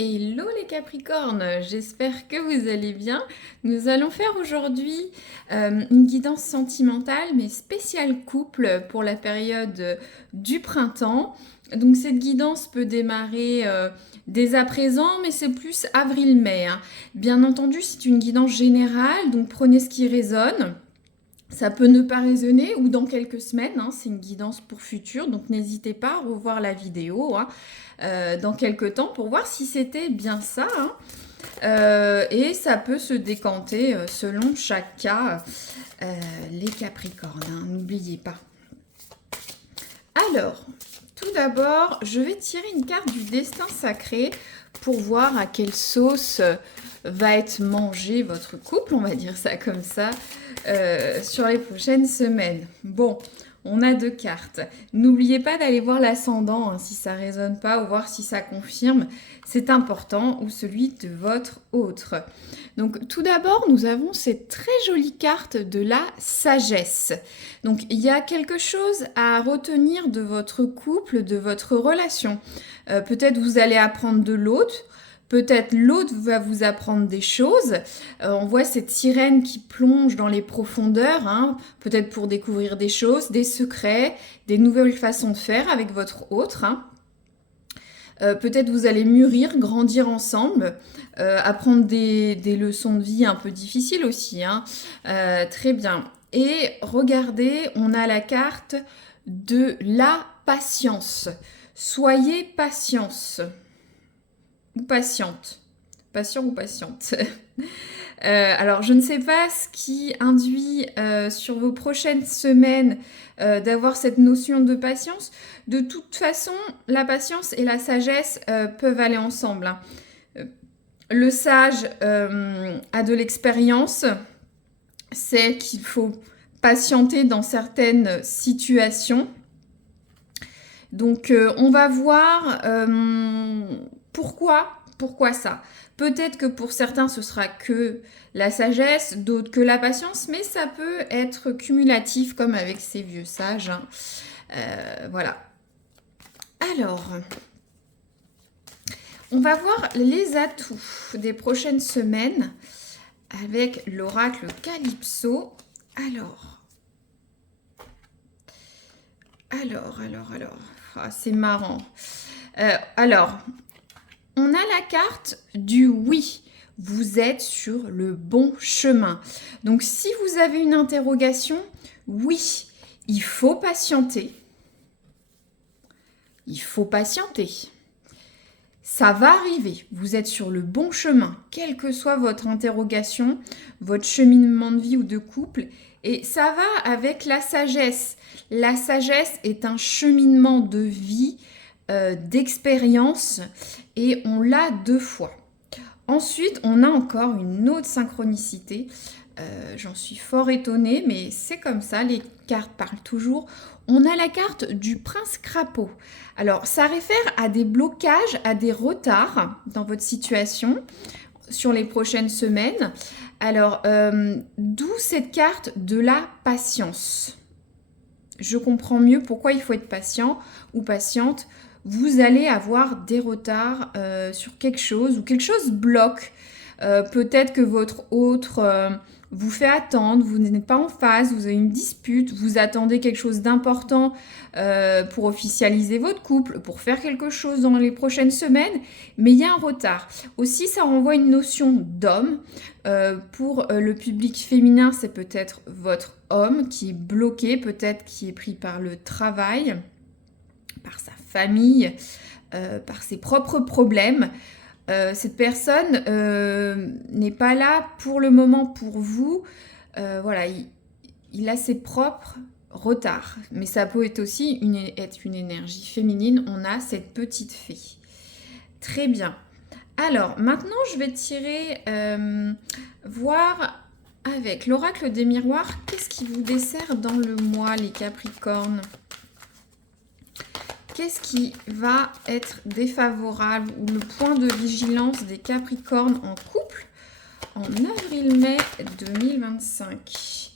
Hello les Capricornes, j'espère que vous allez bien. Nous allons faire aujourd'hui une guidance sentimentale mais spéciale couple pour la période du printemps. Donc cette guidance peut démarrer dès à présent mais c'est plus avril-mai, hein. Bien entendu c'est une guidance générale donc prenez ce qui résonne. Ça peut ne pas résonner ou dans quelques semaines, hein, c'est une guidance pour futur, donc n'hésitez pas à revoir la vidéo hein, dans quelques temps pour voir si c'était bien ça, hein. Et ça peut se décanter selon chaque cas, les Capricornes, hein, n'oubliez pas. Alors, tout d'abord, je vais tirer une carte du destin sacré pour voir à quelle sauce va être mangé votre couple, on va dire ça comme ça, sur les prochaines semaines. Bon, on a deux cartes. N'oubliez pas d'aller voir l'ascendant, hein, si ça ne résonne pas, ou voir si ça confirme. C'est important, ou celui de votre autre. Donc tout d'abord, nous avons cette très jolie carte de la sagesse. Donc il y a quelque chose à retenir de votre couple, de votre relation. Peut-être vous allez apprendre de l'autre. Peut-être l'autre va vous apprendre des choses. On voit cette sirène qui plonge dans les profondeurs, hein, peut-être pour découvrir des choses, des secrets, des nouvelles façons de faire avec votre autre, hein. Peut-être vous allez mûrir, grandir ensemble, apprendre des leçons de vie un peu difficiles aussi, hein. Très bien. Et regardez, on a la carte de la patience. Soyez patience. Ou patiente. Patient ou patiente. Alors, je ne sais pas ce qui induit sur vos prochaines semaines d'avoir cette notion de patience. De toute façon, la patience et la sagesse peuvent aller ensemble, hein. Le sage a de l'expérience, c'est qu'il faut patienter dans certaines situations. Donc, on va voir pourquoi ça. Peut-être que pour certains, ce sera que la sagesse, d'autres que la patience, mais ça peut être cumulatif comme avec ces vieux sages, hein. Voilà. Alors, on va voir les atouts des prochaines semaines avec l'oracle Calypso. Alors. Ah, c'est marrant. Alors, on a la carte du oui. Vous êtes sur le bon chemin. Donc, si vous avez une interrogation, oui, il faut patienter. Il faut patienter. Ça va arriver. Vous êtes sur le bon chemin, quelle que soit votre interrogation, votre cheminement de vie ou de couple. Et ça va avec la sagesse. La sagesse est un cheminement de vie, d'expérience, et on l'a deux fois. Ensuite, on a encore une autre synchronicité. J'en suis fort étonnée, mais c'est comme ça, les cartes parlent toujours. On a la carte du prince crapaud. Alors, ça réfère à des blocages, à des retards dans votre situation sur les prochaines semaines. Alors, d'où cette carte de la patience. Je comprends mieux pourquoi il faut être patient ou patiente. Vous allez avoir des retards sur quelque chose ou quelque chose bloque. Peut-être que votre autre vous fait attendre, vous n'êtes pas en phase, vous avez une dispute, vous attendez quelque chose d'important pour officialiser votre couple, pour faire quelque chose dans les prochaines semaines, mais il y a un retard. Aussi, ça renvoie une notion d'homme. Pour le public féminin, c'est peut-être votre homme qui est bloqué, peut-être qui est pris par le travail, par sa famille, par ses propres problèmes. Cette personne n'est pas là pour le moment pour vous. Voilà, il a ses propres retards. Mais ça peut être aussi être une énergie féminine. On a cette petite fée. Très bien. Alors, maintenant, je vais tirer, voir avec l'oracle des miroirs, qu'est-ce qui vous dessert dans le mois, les Capricornes? Qu'est-ce qui va être défavorable ou le point de vigilance des Capricornes en couple en avril-mai 2025?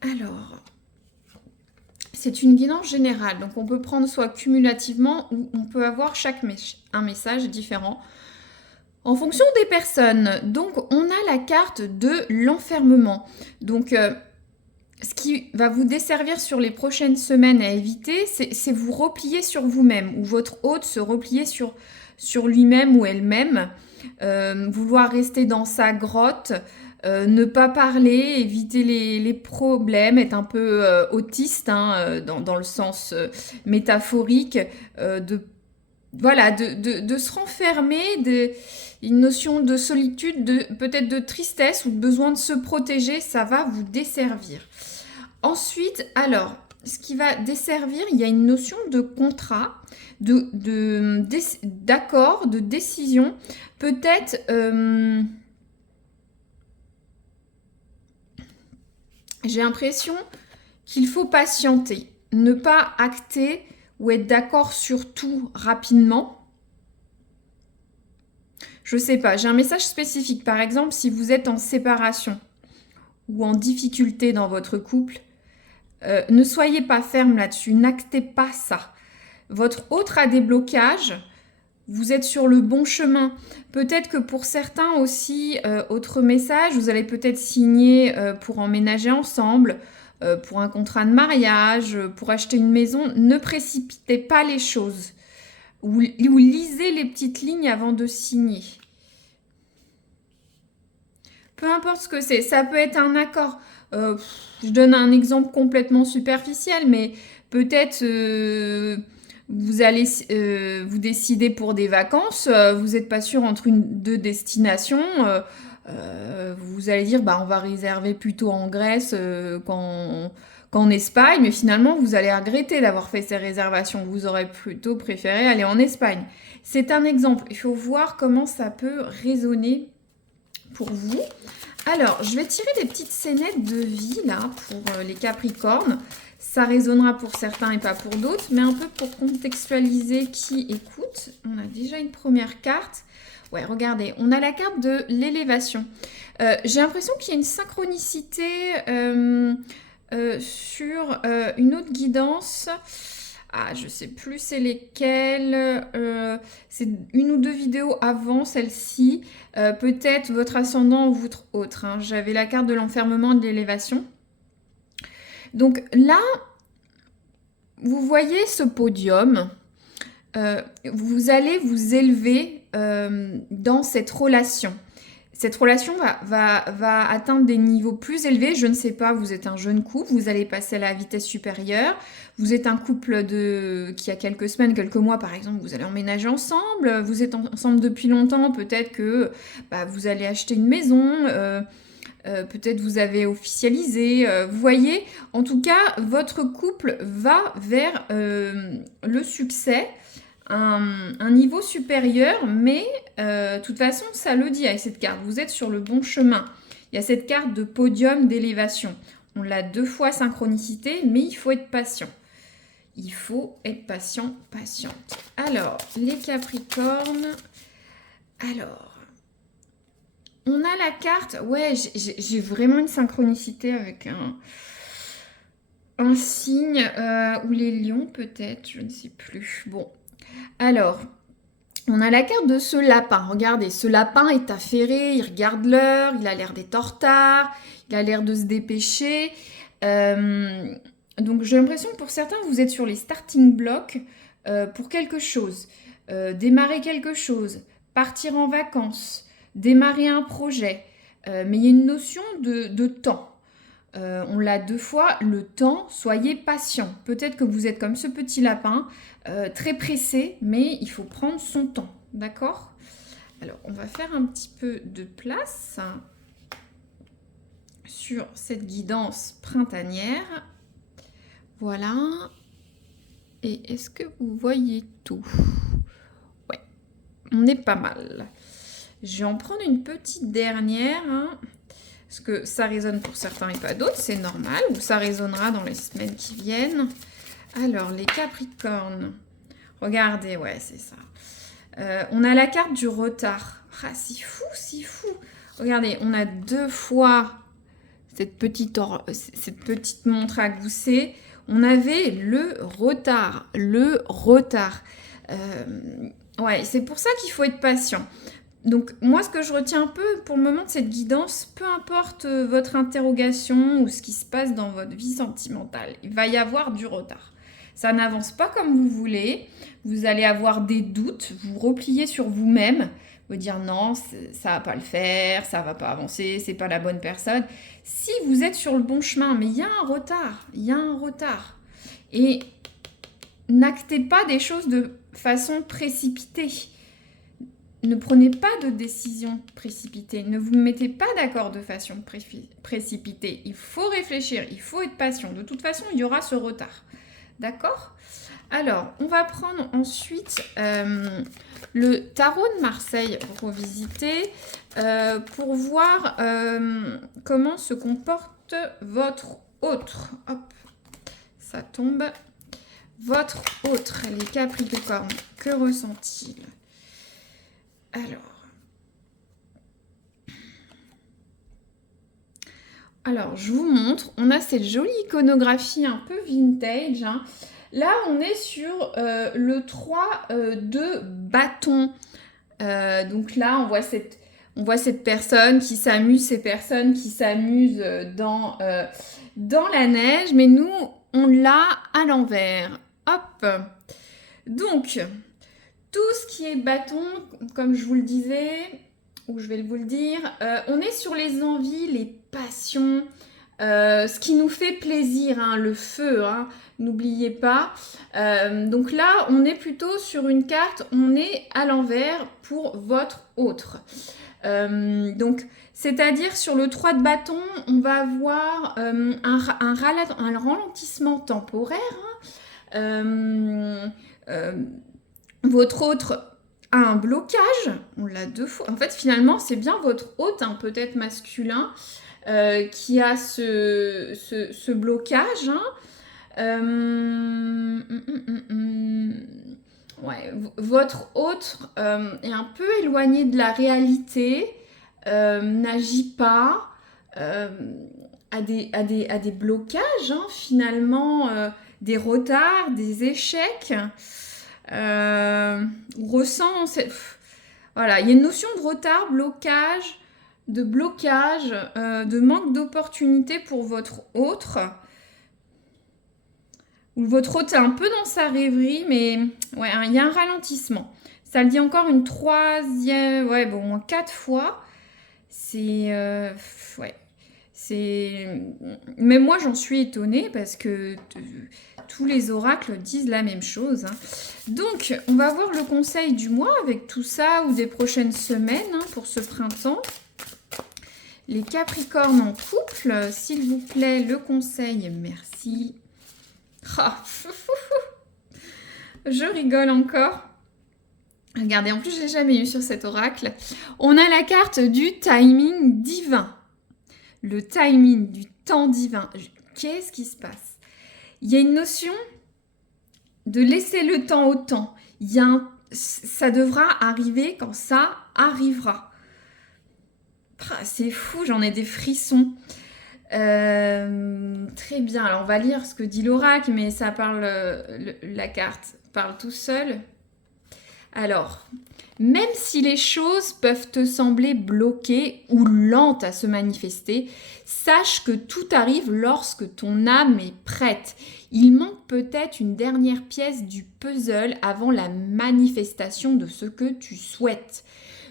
Alors, c'est une guidance générale. Donc, on peut prendre soit cumulativement ou on peut avoir un message différent en fonction des personnes. Donc, on a la carte de l'enfermement. Donc, ce qui va vous desservir sur les prochaines semaines à éviter, c'est vous replier sur vous-même ou votre hôte se replier sur lui-même ou elle-même, vouloir rester dans sa grotte, ne pas parler, éviter les problèmes, être un peu autiste hein, dans le sens métaphorique, voilà, de se renfermer, une notion de solitude, peut-être de tristesse ou de besoin de se protéger, ça va vous desservir. Ensuite, alors, ce qui va desservir, il y a une notion de contrat, d'accord, de décision. Peut-être, j'ai l'impression qu'il faut patienter, ne pas acter ou être d'accord sur tout rapidement. Je sais pas, j'ai un message spécifique. Par exemple, si vous êtes en séparation ou en difficulté dans votre couple, ne soyez pas ferme là-dessus, n'actez pas ça. Votre autre a des blocages, vous êtes sur le bon chemin. Peut-être que pour certains aussi, autre message, vous allez peut-être signer pour emménager ensemble, pour un contrat de mariage, pour acheter une maison. Ne précipitez pas les choses. Ou lisez les petites lignes avant de signer. Peu importe ce que c'est, ça peut être un accord. Je donne un exemple complètement superficiel, mais peut-être vous allez vous décider pour des vacances, vous n'êtes pas sûr entre deux destinations, vous allez dire bah, on va réserver plutôt en Grèce qu'en Espagne, mais finalement vous allez regretter d'avoir fait ces réservations, vous aurez plutôt préféré aller en Espagne. C'est un exemple, il faut voir comment ça peut résonner pour vous. Alors, je vais tirer des petites scénettes de vie là pour les Capricornes. Ça résonnera pour certains et pas pour d'autres, mais un peu pour contextualiser qui écoute. On a déjà une première carte. Ouais, regardez, on a la carte de l'élévation. J'ai l'impression qu'il y a une synchronicité sur une autre guidance. Ah, je sais plus c'est lesquelles. C'est une ou deux vidéos avant celle-ci. Peut-être votre ascendant ou votre autre. Hein. J'avais la carte de l'enfermement et de l'élévation. Donc là, vous voyez ce podium. Vous allez vous élever dans cette relation. Cette relation va atteindre des niveaux plus élevés. Je ne sais pas, vous êtes un jeune couple, vous allez passer à la vitesse supérieure. Vous êtes un couple qui a quelques semaines, quelques mois par exemple, vous allez emménager ensemble. Vous êtes ensemble depuis longtemps, peut-être que vous allez acheter une maison. Peut-être vous avez officialisé. Vous voyez, en tout cas, votre couple va vers le succès. Un niveau supérieur, mais de toute façon, ça le dit avec cette carte. Vous êtes sur le bon chemin. Il y a cette carte de podium d'élévation. On l'a 2 fois synchronicité, mais il faut être patient. Il faut être patient, patiente. Alors, les Capricornes. Alors, on a la carte. Ouais, j'ai vraiment une synchronicité avec un signe. Ou les lions, peut-être, je ne sais plus. Bon. Alors, on a la carte de ce lapin. Regardez, ce lapin est affairé, il regarde l'heure, il a l'air d'être en retard, il a l'air de se dépêcher. Donc j'ai l'impression que pour certains, vous êtes sur les starting blocks pour quelque chose. Démarrer quelque chose, partir en vacances, démarrer un projet. Mais il y a une notion de temps. On l'a 2 fois, le temps, soyez patient. Peut-être que vous êtes comme ce petit lapin, très pressé, mais il faut prendre son temps, d'accord? Alors, on va faire un petit peu de place sur cette guidance printanière. Voilà. Et est-ce que vous voyez tout? Ouais, on est pas mal. Je vais en prendre une petite dernière, hein. Parce que ça résonne pour certains et pas d'autres, c'est normal, ou ça résonnera dans les semaines qui viennent. Alors, les Capricornes, regardez, ouais, c'est ça. On a la carte du retard. Ah, c'est fou, c'est fou. Regardez, on a 2 fois cette petite montre à gousset. on avait le retard. Le retard. Ouais, c'est pour ça qu'il faut être patient. Donc moi, ce que je retiens un peu pour le moment de cette guidance, peu importe votre interrogation ou ce qui se passe dans votre vie sentimentale, il va y avoir du retard. Ça n'avance pas comme vous voulez, vous allez avoir des doutes, vous replier sur vous-même, vous dire non, ça va pas le faire, ça va pas avancer, c'est pas la bonne personne. Si vous êtes sur le bon chemin, mais il y a un retard, il y a un retard. Et n'actez pas des choses de façon précipitée. Ne prenez pas de décision précipitée. Ne vous mettez pas d'accord de façon précipitée. Il faut réfléchir, il faut être patient. De toute façon, il y aura ce retard. D'accord ? Alors, on va prendre ensuite le tarot de Marseille revisité pour voir comment se comporte votre autre. Hop, ça tombe. Votre autre, les Capricornes, que ressent-il ? Alors, je vous montre. On a cette jolie iconographie un peu vintage. Hein. Là, on est sur le 3 de bâton. Donc là, on voit cette personne qui s'amuse, ces personnes qui s'amusent dans la neige. Mais nous, on l'a à l'envers. Hop. Donc, tout ce qui est bâton, comme je vous le disais, ou je vais vous le dire, on est sur les envies, les passions, ce qui nous fait plaisir, hein, le feu, hein, n'oubliez pas. Donc là, on est plutôt sur une carte, on est à l'envers pour votre autre. Donc, c'est-à-dire sur le 3 de bâton, on va avoir un ralentissement temporaire. Hein, votre autre a un blocage, on l'a 2 fois. En fait, finalement, c'est bien votre hôte, hein, peut-être masculin, qui a ce blocage. Hein. Ouais, votre autre est un peu éloigné de la réalité, n'agit pas, a des blocages, hein, finalement, des retards, des échecs. Ressent, voilà, il y a une notion de retard, blocage, de manque d'opportunité pour votre autre. Ou votre autre est un peu dans sa rêverie, mais ouais, il y a un ralentissement. Ça le dit encore une 3e, ouais, bon, 4 fois. C'est, ouais, c'est... Même moi, j'en suis étonnée parce que tous les oracles disent la même chose. Hein. Donc, on va voir le conseil du mois avec tout ça ou des prochaines semaines, hein, pour ce printemps. Les Capricornes en couple, s'il vous plaît, le conseil, merci. Oh, je rigole encore. Regardez, en plus, je l'ai jamais eu sur cet oracle. On a la carte du timing divin. Le timing du temps divin. Qu'est-ce qui se passe ? Il y a une notion de laisser le temps au temps. Ça devra arriver quand ça arrivera. C'est fou, j'en ai des frissons. Très bien, alors on va lire ce que dit l'oracle, mais ça parle, la carte parle tout seul. Alors, même si les choses peuvent te sembler bloquées ou lentes à se manifester, sache que tout arrive lorsque ton âme est prête. Il manque peut-être une dernière pièce du puzzle avant la manifestation de ce que tu souhaites.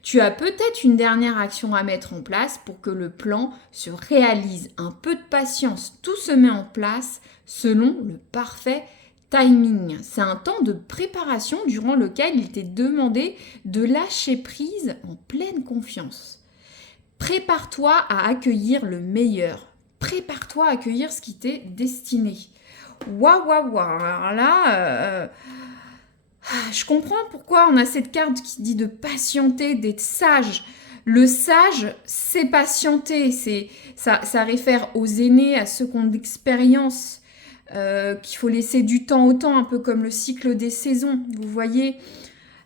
Tu as peut-être une dernière action à mettre en place pour que le plan se réalise. Un peu de patience, tout se met en place selon le parfait timing. C'est un temps de préparation durant lequel il t'est demandé de lâcher prise en pleine confiance. Prépare-toi à accueillir le meilleur. Prépare-toi à accueillir ce qui t'est destiné. Waouh, waouh, waouh. Alors là... je comprends pourquoi on a cette carte qui dit de patienter, d'être sage. Le sage, c'est patienter. Ça réfère aux aînés, à ceux qui ont de l'expérience, qu'il faut laisser du temps au temps, un peu comme le cycle des saisons. Vous voyez,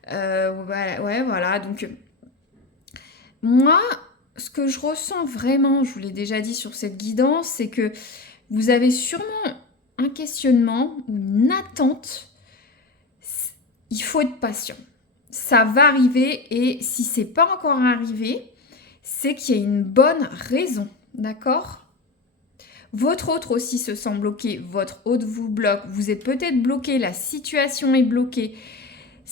ouais, voilà. Donc, moi, ce que je ressens vraiment, je vous l'ai déjà dit sur cette guidance, c'est que vous avez sûrement un questionnement ou une attente, il faut être patient. Ça va arriver et si c'est pas encore arrivé, c'est qu'il y a une bonne raison, d'accord? Votre autre aussi se sent bloqué, votre autre vous bloque, vous êtes peut-être bloqué, la situation est bloquée.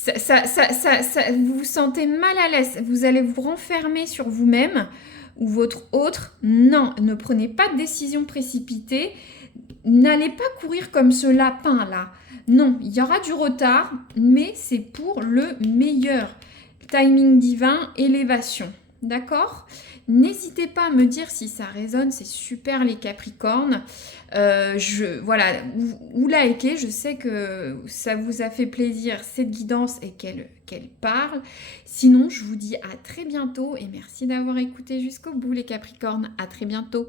Vous vous sentez mal à l'aise, vous allez vous renfermer sur vous-même ou votre autre. Non, ne prenez pas de décision précipitée. N'allez pas courir comme ce lapin là. Non, il y aura du retard, mais c'est pour le meilleur. Timing divin, élévation. D'accord? N'hésitez pas à me dire si ça résonne, c'est super les Capricornes. Voilà, ou likez, je sais que ça vous a fait plaisir cette guidance et qu'elle parle. Sinon, je vous dis à très bientôt et merci d'avoir écouté jusqu'au bout les Capricornes. À très bientôt.